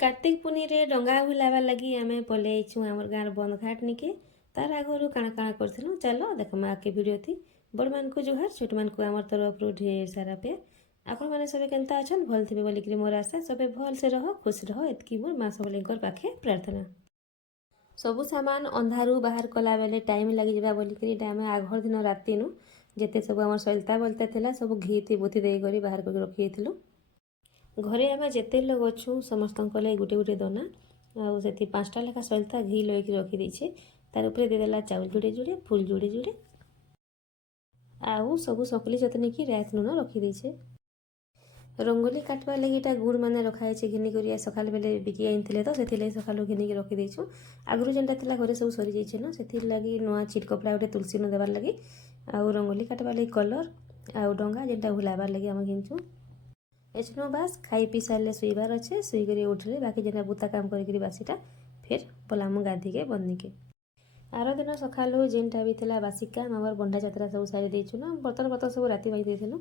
कार्तिक पुनीरे डंगा भुलाबार लगी आम पलैछु आमर गाँव बंदघाट निके तार आगु काଣା काଣା करथिलु चलो देखमा आके वीडियो थी बड़ मान को जुहार छोट मान को आमर तरफ ढेर सारा पे आपण माने सबे केनता अछन भल थिबे बोलिकरी मोर आशा सबे भल से रह खुश रह एतकी मोर मां सबलेंकर पाखे प्रार्थना सबु सामान अंधारू बाहर कला बेले टाइम लगी जाबा बोलिकरी आम आघर दिन राति नु जेते सब आमर सैलता बोलते थिला सब घी थी बुथी देई करी बाहर कर रखी थिलु घरे आम जिते लोग अच्छु समस्त गोटे गोटे दाना आउ 5टा लेखा सलता घी लैक रखीदे तार उपरे देदेला चाउल जोड़े जोड़े फूल जोड़े जोड़े आउ सबू सकली जतनी की रात नुन रखीदे रंगोली काटवा लगी इटा गुड़ मैंने रखाई घिनी कर सकाल बेले बिकी आनी तो से सका घिनिक रखीदेचु आगु जेनटा थी घरे सब सरी जाइए ना से लगी नुआ चिट कपड़ा गोटे तुलसी नु देवार लगी आउ रंगोली काटवा लगी कलर आउ डंगा जेनटा भुलाबार लगी आम घिंचु एचनो बास खाई पी सारे शुइबार अच्छे शुईकर उठले बाकी जेना बुता काम कर बासीटा फिर पलामु गाधी के बनिके आर दिन सकालू जेनटा भी थिला बासी काम आमर बंडा जात्रा सब सारी देचु ना बर्तन बर्तन सब राति बाई देथिलु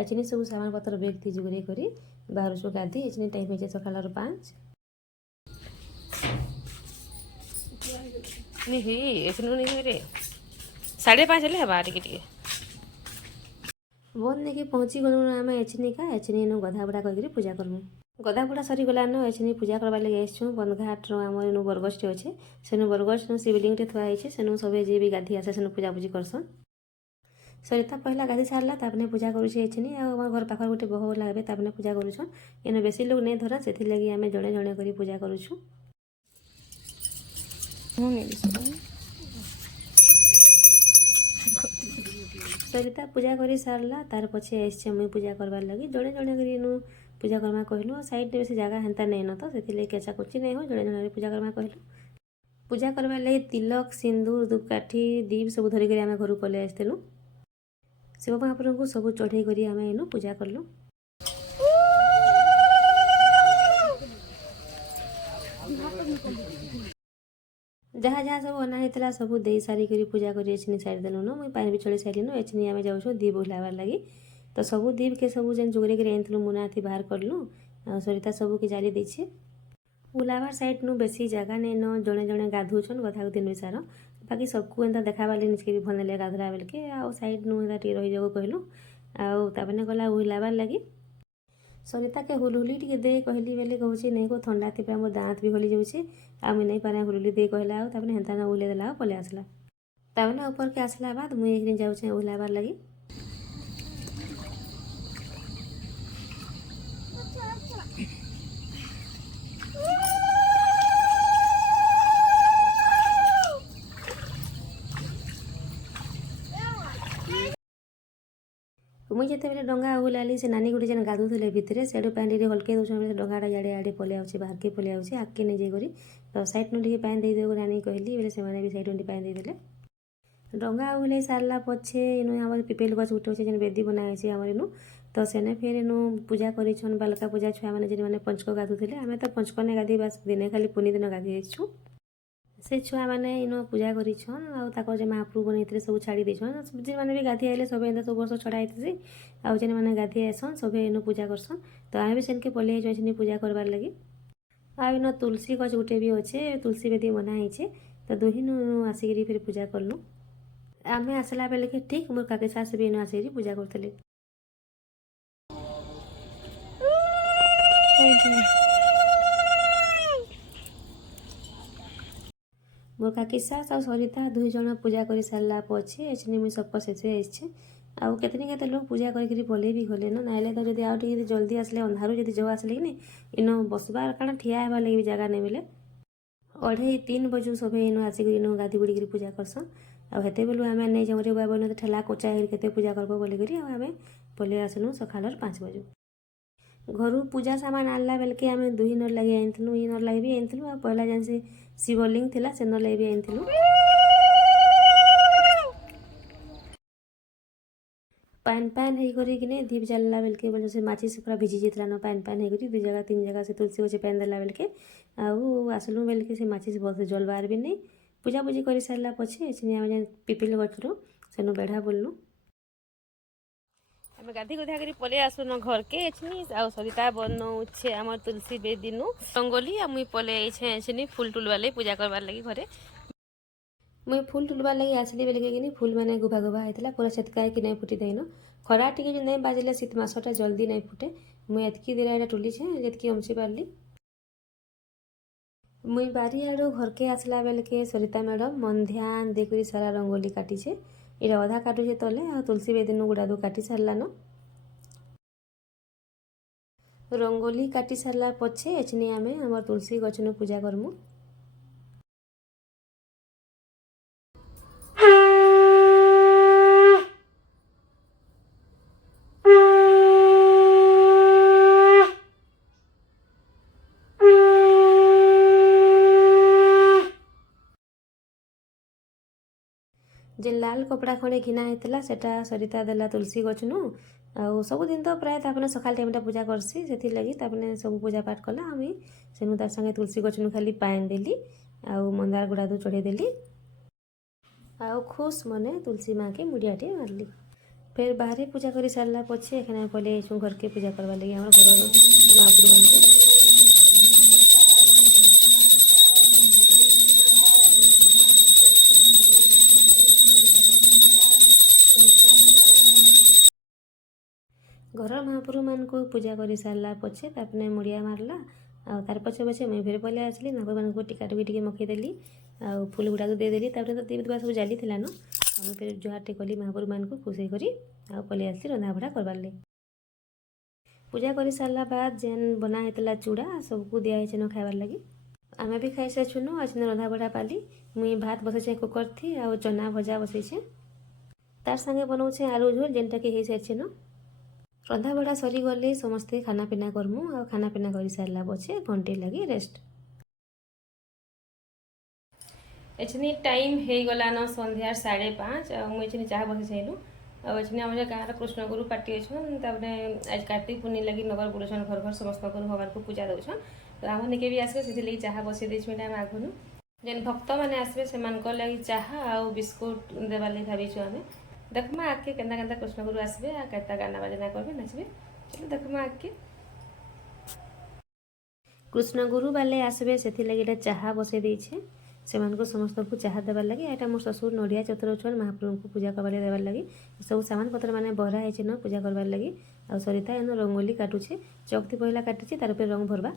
एचनी सब सामान पत्र बेग थी जुगरे करी बाहर गाधी एचनी टाइम होइछे सकालर 5 निहि एचनु निहि रे 5:30 हेले हबा टिके बंद नहीं पहुँची गलु आम एचनी का एचनी नु गधा बुड़ा कर पूजा करमु गधा बुड़ा सरी गलान एचनी पूजा करवा लगे आसछुँ बंदघाट आम इनु बरगछटे अच्छे सेनु बरगछ शिवलिंग टे थुआ होइछे सेनु सबे जे भी गाधी आसे सेनु पूजा पूजी करसन सरिता पहला गाधी सारला तापने पूजा करुछे एचनी आ हमर घर पाखर गोटे बहो लागबे तापने पूजा करुछन एने बेसी लोग नहीं धरा सेथि लगी आमे जणे जणे करी पूजा करुछु सरिता पूजा करी सारला तार पछे आइछे मुई पूजा करवार लगी जड़े जड़े करी इनु पूजा करमा कहलु साइड बेसी जगह हेन्ता नहीं न तो से केचा कुची नहीं हो जड़े जड़े पूजा करमा कहलु पूजा करवार लगी तिलक सिंदूर धूपकाठी दीप सब धरिक आम घर पलि आसलु शिव महाप्रभु को सब चढ़े करी आम इनु पूजा कलु जहाँ जहाँ सब अना होता सब दे सारी करी पूजा कर सारी देलु न मुई पानी भी छड़ी सारिनु एचनी आम जाऊँ दीप बुलाबार लगी तो सब दीप के सब जेन जुगरे कर आनी मुना थी बाहर करलु आ सरिता सब के जाली देछे बुलाबार साइड नु बेसी जगह नहीं न जड़े जड़े गाधुछन गधा दिन विचार बाकी सबको एंता देखाबार लगे निजके भी भल ना गाधरा बेलके आ साइड नु एंता टी रही जाओ कहलु आने गला बुलाबार लगी सरिता के हुलहुली टी दे कहली बेले कहूँ नहीं को ठंडा थी मोर दाँत भी हली जाऊँचे आम नहीं पारे हुलहुली दे कहला तापने हेन्ता ना उले देला पले आसला तापने ऊपर के आसला बाद मुई एक दिन जाऊँ उलाबार लगी मुई जिते बेले डंगा उलाली से नानी गुटी जेन गाधुले भितर से पानी हल्के दौन डंगाटा इे आड़े पलि आउे बाहर के पलि आउे आगे नहीं जाकर तो सैड नु टे पानी देदेव नानी कहली बोले से भी सैड नु पानी देदेले डंगा उले सारा पछे इनु आम पिपेल गछ गुटे अच्छे जेन बेदी बनाई आमर इनु तो सेने फिर इनु पूजा कर बालका पूजा छुआ मैंने जेने पंचक गाधुले आम तो पंचक नहीं गाधी बास दिने खाली पुनी दिन गाधी आसछु से छुआ मैंने इनो पूजा करिछन आउ जे महाप्रभु बनते सब छाड़ी देछन जे मैंने भी गाधी आइले सब एंता सब वर्ष छड़ा आइथि आउ जेने मैंने गाधी आसन सब इनो पूजा करसन तो आम भी सेनके पलि जाइछनी पूजा करबार लगी आ इनो तुलसी गछ गुटे भी अच्छे तुलसी बेदी बना होइछे तो दुहिनु आसिक फिर पूजा करलु आम आसला बेले के ठीक मोर काके सास भी इनो आसिक पूजा करथले मोर काकी सास आ सरिता दुई जन पूजा कर सारा पछे एचनी मुई सब शेषे आइछे आउ केतनी केते लोग पूजा कर पलि भी गले न नाइले तो जदि आउ टी जल्दी आसले अंधारू जदि जो आसले कि इनो बसबार कारण ठिया हेबार लगी भी जगह नहीं मिले 2:30 बजू सब इनो आसिक इनो गाधी बुड़ी पूजा करसन आ हेते बेलू आम नहीं जाऊँ रे बाबा बोलते ठेला कोचा केते पूजा करबो बोलिकी आम पलि आसलु सकालर 5 बजे घर पूजा सामान आनला बेलके आम 2 नर लगे आनी ई नर लगे भी आनी आ पहला जान से शिवलिंग थिला से नर लगे भी आनी पान पान है करी दीप जलला बेलके बोले से माचिस पूरा भिजी जाता न पान पान है 2 जगह 3 जगह से तुलसी गछे पान देला बेलके आउ आसलु बेलके से माचिस बहुत से जलबार भी नहीं पूजा पूजी कर सारा पछे आम पिपिल गछरू सेनु बेढ़ा बोलनु ଆମେ ଗାଧି ଗୁଧା କରି ପଳେଇ ଆସୁନ ଘରକେ ଏଛିନି ଆଉ ସରିତା ବନଉଛେ ଆମର ତୁଲସୀ ବେଦିନୁ ରଙ୍ଗୋଲି ଆଉ ମୁଇଁ ପଳେଇ ଆଇଛେ ଏଛିନି ଫୁଲ ଟୁଲବାର୍ ଲାଗି ପୂଜା କରବାର୍ ଲାଗି ଘରେ। ମୁଇଁ ଫୁଲ ଟୁଲବାର୍ ଲାଗି ଆସିଲି ବେଲେ କିନି ଫୁଲ ମାନେ ଗୁଭା ଗୁଭା ହେଇଥିଲା ପୁରା ସେତକା କି ନାଇଁ ଫୁଟି ଦେଇନ ଖରା ଟିକେ ଯେ ନାଇଁ ବାଜିଲେ ଶୀତ ମାସଟା ଜଲ୍ଦି ନାଇଁ ଫୁଟେ। ମୁଇଁ ଏତ୍କି ଦିନ ଏଇଟା ଟୁଲିଛେ ଯେତ୍କି ଅମଛି ପାରଲି। ମୁଇଁ ବାରିଆଡ଼ୁ ଘରକେ ଆସିଲା ବେଲକେ ସରିତା ମ୍ୟାଡ଼ମ୍ ମନ୍ ଧ୍ୟାନ ଦେଇକରି ସାରା ରଙ୍ଗୋଲି କାଟିଛେ। ଏଇଟା ଅଧା କାଟୁଛେ ତଲେ ଆଉ ତୁଲସୀ ବେଦିନୁ ଗୁଡ଼ାଦୁ କାଟି ସାରିଲାନ। ରଙ୍ଗୋଲି କାଟି ସାରିଲା ପଛେ ଏଛିନି ଆମେ ଆମର ତୁଲସୀ ଗଛନୁ ପୂଜା କରମୁ। जे लाल कपड़ा खंडे घिना होता सेटा सरिता देला तुलसी गछनु आउ सबुदिन तो प्राय तापने सकाल टाइमटा पूजा करसी से लगी तापने सब पूजा पाठ कला आमी सेनु तार संगे तुलसी गछनु खाली पान देली आउ मंदार गुड़ा दू चढ़े देली आउ खुश मने तुलसी माँ के मुड़ियाटे मारली। फिर बाहर पूजा कर सारा पछे एखने पहले घर के पूजा करवा लगे घर महापुर मान को घर महापुर मान को पूजा कर सारा पछे तापने मुड़िया मारला आ तार पछे पछे मुई फिर पलि आसली महापुर मान को टीका टी मखीदेली आ फुल गुड़ा देदेली तापर तो दीप दुआ सब जाली थिला न आ फिर जुहारटे कली महापुर मान को खुश करी आ पलि आसली रंधा बढ़ा करवार ले। पूजा कर सारा बाद जेन बना होता चूड़ा सबको दिया न खाइबार लगी आमे भी खाई सारिछुनु आज रंधा बढ़ा पाली मुई भात बसैछे कुकर थी आ चना भजा बसैछे तार संगे बनाऊे आलू झोल जेनटा कि हो सारी न रंधा बढ़ा सरी गले समस्ते खाना पीना करमु आ खाना पीना कर सारा पछे घंटे लगी रेस्ट। एछनी टाइम हे गलान संध्या 5:30 आ मुई एछनी चाह बसे छेलु आ एछनी हमर गाँर कृष्णगुरु पार्टी अछन तापने आज कार्तिक पूर्णिमा लगी नगर बुलछन घर घर समस्त कर भगवान को पूजा दउछन तो आम निके भी आसबे से लगी चाह बसे देछ मैडम आगुनु जेन भक्त माने आसबे से मान को लगी चाह आ बिस्कुट देबार लगी भाबीछु आमे देखमा आके केंदा केंदा कृष्णगुरु आसबे आ केता गाना बाजना करबे नाचबे चलो देखमा आके कृष्णगुरु बाले आसबे से लगी चाह बसे देछे से समस्त को चाह देवार लगी एटा मोर ससुर नड़िया चतर छुआन महाप्रभु को पूजा करवा देवार लगी सब सामान पत्र माने बहरा है न पूजा करवार लगी आ सरिता एन रंगोली काटुछे चौकती पहला काटिछे तार पे रंग भरवा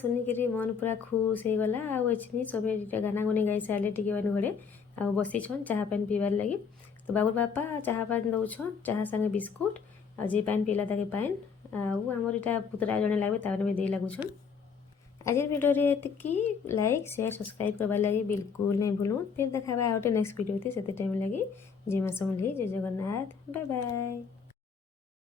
ଶୁଣିକିରି ମନ ପୁରା ଖୁସ୍ ହେଇଗଲା। ଆଉ ଏଛିନି ସବେ ଗାନା ଗୁନି ଗାଇ ସାରିଲେ ଟିକେ ମାନେ ଘରେ ଆଉ ବସିଛନ୍ ଚାହା ପାନି ପିଇବାର୍ ଲାଗି। ତ ବାବୁର ବାପା ଚାହା ପାନି ଦଉଛନ୍, ଚାହା ସାଙ୍ଗେ ବିସ୍କୁଟ୍ ଆଉ ଯେ ପାନି ପିଇଲା ତାକେ ପାନ୍। ଆଉ ଆମର ଏଇଟା ପୁତୁରା ଜଣେ ଲାଗବେ ତାମାନେ ବି ଦେଇ ଲାଗୁଛନ୍। ଆଜିର ଭିଡ଼ିଓରେ ଏତିକି। ଲାଇକ୍ ସେୟାର ସବସ୍କ୍ରାଇବ୍ करवार लगी बिल्कुल नहीं भूलूँ। फिर देखा आउटे नेक्स्ट वीडियो थी से टाइम लगी जिमा समझी जय जगन्नाथ, बाय बाय।